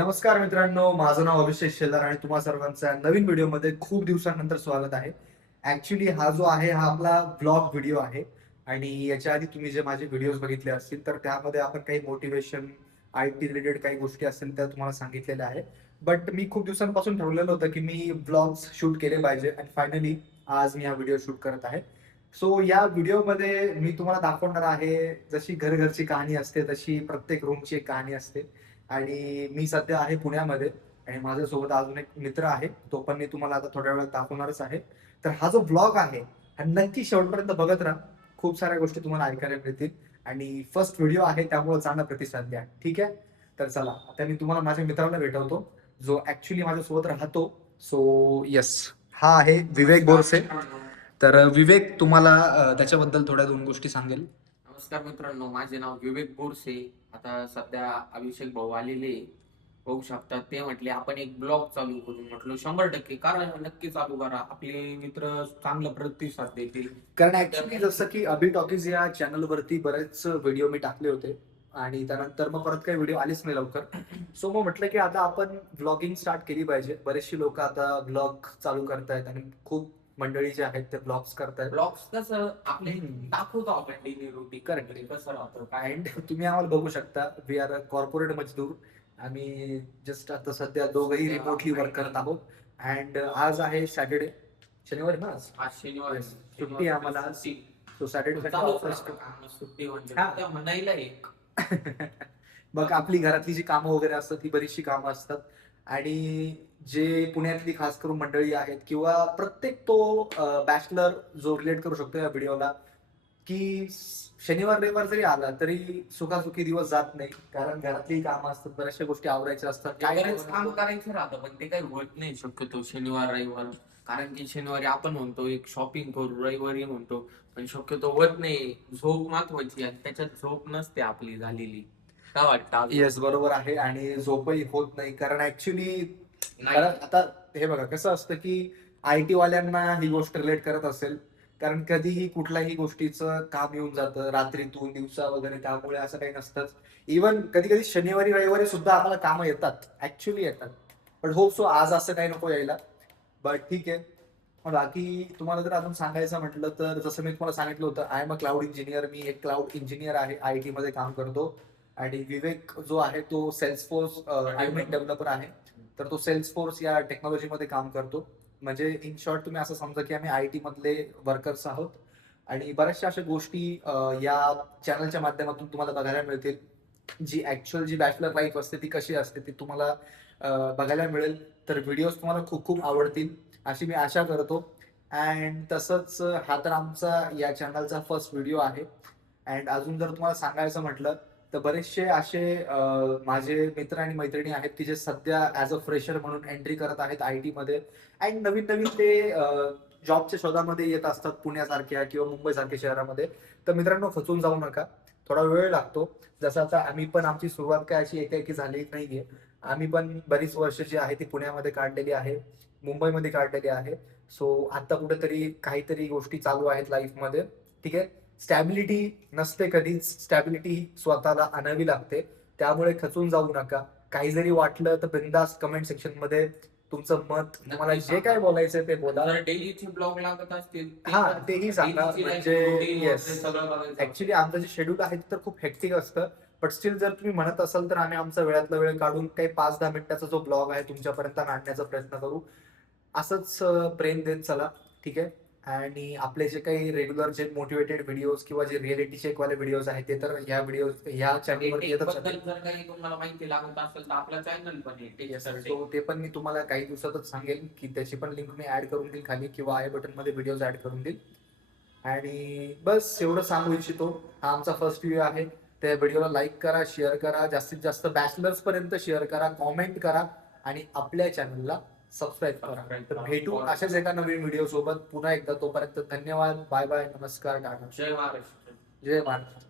नमस्कार मित्रांनो, माझं नाव अभिषेक शेलार आणि तुम्हा सर्वांचं नवीन व्हिडिओमध्ये खूप दिवसानंतर स्वागत आहे. ऍक्च्युली हा जो आहे हा आपला ब्लॉग व्हिडिओ आहे आणि याच्या आधी तुम्ही जे माझे व्हिडिओज बघितले असतील तर त्यामध्ये आपण काही मोटिवेशन, IT रिलेटेड काही गोष्टी असतील त्या तुम्हाला सांगितलेल्या आहे. बट मी खूप दिवसांपासून ठरवलेलं होतं की मी ब्लॉग्स शूट केले पाहिजे आणि फायनली आज मी हा व्हिडिओ शूट करत आहे. सो या व्हिडिओमध्ये मी तुम्हाला दाखवणार आहे, जशी घरची कहाणी असते तशी प्रत्येक रूमची एक कहाणी असते. आणि मी सध्या आहे पुण्यामध्ये आणि माझ्यासोबत अजून एक मित्र आहे, तो पण मी तुम्हाला आता थोड्या वेळात दाखवणारच आहे. तर हा जो ब्लॉग आहे हा नक्की शेवटपर्यंत बघत राहा. खूप साऱ्या गोष्टी तुम्हाला ऐकायला मिळतील आणि फर्स्ट व्हिडिओ आहे त्यामुळे चांगला प्रतिसाद द्या. ठीक आहे. तर चला आता मी तुम्हाला माझ्या मित्राला भेटवतो, जो ऍक्च्युली माझ्यासोबत राहतो. सो येस, हा आहे विवेक बोरसे. तर विवेक तुम्हाला त्याच्याबद्दल थोड्या दोन गोष्टी सांगेल. नमस्कार मित्रांनो, माझे नाव विवेक बोरसे. आता सध्या अभिषेक भाऊ आलेले होऊ शकतात. ते म्हटले आपण एक ब्लॉग चालू करू. म्हटलं 100% कारण नक्की चालू करा. आपले मित्र चांगला प्रतिसाद देतील. कारण ऍक्च्युली जसं की अभि टॉकीज या चॅनलवरती बरेच व्हिडिओ मी टाकले होते आणि त्यानंतर मग परत काही व्हिडिओ आलेच नाही लवकर. सो मग म्हटलं की आता आपण व्लॉगिंग स्टार्ट केली पाहिजे. बरेचशी लोक आता ब्लॉग चालू करतायत आणि खूप मंडळी जे आहेत ते ब्लॉग्स करतायत. ब्लॉग्स कसं आपले दाखवतो आपण डेली रुटीन Correct. कसं राहतं काय. अँड तुम्ही आम्हाला बघू शकता, वी आर अ कॉर्पोरेट मजदूर. आम्ही जस्ट आता सध्या दोघंही रिमोटली वर्क करत आहोत. अँड आज आहे सॅटर्डे, शनिवार ना आज. आज शनिवार Yes. सुट्टी आहे आम्हाला आज. सो सॅटर्डे चालूच राहतं. सुट्टी म्हणजे हा. त्या म्हणायला एक मग आपली घरातली जी कामं वगैरे असतात ती बरीचशी कामं असतात आणि जे पुण्यातली खास करून मंडळी आहेत किंवा प्रत्येक तो बॅचलर जो रिलेट करू शकतो या व्हिडिओला, की शनिवार रविवार जरी आला तरी सुखासुखी दिवस जात नाही, कारण घरातली कामं असतात, बऱ्याचशा गोष्टी आवरायच्या असतात. काय बरेच काम करायचं राहतं पण ते काही होत नाही शक्यतो शनिवार रविवार. कारण की शनिवारी आपण म्हणतो एक शॉपिंग करू, रविवारी म्हणतो पण शक्यतो होत नाही. झोप महत्वाची आणि त्याच्यात झोप नसते आपली झालेली. काय वाटतं अजून? येस, बरोबर आहे. आणि झोपही होत नाही कारण ऍक्च्युली नाही. आता हे बघा कसं असतं की IT वाल्यांना ही गोष्ट रिलेट करत असेल, कारण कधीही कुठल्याही गोष्टीचं काम येऊन जातं रात्रीतून दिवसा वगैरे, त्यामुळे असं काही नसतंच. इव्हन कधी कधी शनिवारी रविवारी सुद्धा आम्हाला कामं येतात, ऍक्च्युली येतात. पण होप सो आज असं काही नको यायला. बट ठीक आहे. मग बाकी तुम्हाला जर अजून सांगायचं म्हटलं तर जसं मी तुम्हाला सांगितलं होतं, I am a cloud engineer. मी एक क्लाउड इंजिनियर आहे, IT मध्ये काम करतो. आणि विवेक जो आहे तो सेल्सफोर्स ऍडमिन डेव्हलपर आहे. तर तो सेल्सफोर्स या टेक्नॉलॉजीमध्ये काम करतो. म्हणजे इन शॉर्ट तुम्ही असं समजा की आम्ही IT मधले वर्कर्स आहोत आणि बऱ्याचशा अशा गोष्टी या चॅनलच्या माध्यमातून तुम्हाला बघायला मिळतील. जी ऍक्च्युअल जी बॅचलर लाईफ असते ती कशी असते ती तुम्हाला बघायला मिळेल. तर व्हिडिओज तुम्हाला खूप खूप आवडतील अशी मी आशा करतो. अँड तसंच हा तर आमचा या चॅनलचा फर्स्ट व्हिडिओ आहे. अँड अजून जर तुम्हाला सांगायचं म्हटलं तर बरेचसे असे माझे मित्र आणि मैत्रिणी आहेत की जे सध्या ऍज अ फ्रेशर म्हणून एंट्री करत आहेत IT मध्ये. अँड नवीन नवीन ते जॉबच्या शोधामध्ये येत असतात पुण्यासारख्या किंवा मुंबईसारख्या शहरामध्ये. तर मित्रांनो, खचून जाऊ नका, थोडा वेळ लागतो. जसं आता आम्ही पण आमची सुरुवात काय अशी एकाएकी झाली नाहीये. आम्ही पण बरीच वर्ष जी आहे ती पुण्यामध्ये काढलेली आहे, मुंबईमध्ये काढलेली आहे. सो आता कुठेतरी काहीतरी गोष्टी चालू आहेत लाईफमध्ये. ठीक आहे. स्टॅबिलिटी नसते कधीच, स्टॅबिलिटी स्वतःला आणावी लागते. त्यामुळे खचून जाऊ नका. काही जरी वाटलं तर बिंदास कमेंट सेक्शन मध्ये तुमचं मत, तुम्हाला जे काय बोलायचं ते बोला. जर डेलीचे ब्लॉग लागत असतील हा, तेही सांगा. daily ची life म्हणजे routine येस, वगैरे सगळं बघायचं. ऍक्च्युली आमचं जे शेड्यूल आहे ते तर खूप हेक्टिक असतं. बट स्टील जर तुम्ही म्हणत असाल तर आम्ही आमचा वेळातला वेळ काढून काही 5-10 मिनिटाचा जो ब्लॉग आहे तुमच्यापर्यंत आणण्याचा प्रयत्न करू. असंच प्रेम देत चला. ठीक आहे. आणि आपले जे काही रेग्युलर जे मोटिवेटेड व्हिडिओज किंवा जे रिअलिटी चेक वाले व्हिडिओज आहेत ते तर ह्या चॅनलवर येतच बद्दल आहेत. जर काही तुम्हाला माहिती लागत असेल तर आपला चॅनल पण आहे Yes, त्याच्यासाठी. so ते पण मी तुम्हाला काही दिवसातच सांगेल की त्याची पण लिंक मी ऍड करून देईल खाली किंवा आय बटन मध्ये व्हिडिओज ऍड करून देईल. आणि बस एवढं सांगू इच्छितो. हा आमचा फर्स्ट व्हिडिओ आहे. त्या व्हिडिओला लाईक करा, शेअर करा, जास्तीत जास्त बॅचलर्स पर्यंत शेअर करा, कॉमेंट करा आणि आपल्या चॅनलला सबस्क्राईब करा. तर भेटू अशाच एका नवीन व्हिडिओ सोबत पुन्हा एकदा. तोपर्यंत धन्यवाद, बाय बाय, नमस्कार, टाटा, जय महाराष्ट्र. जय महाराष्ट्र.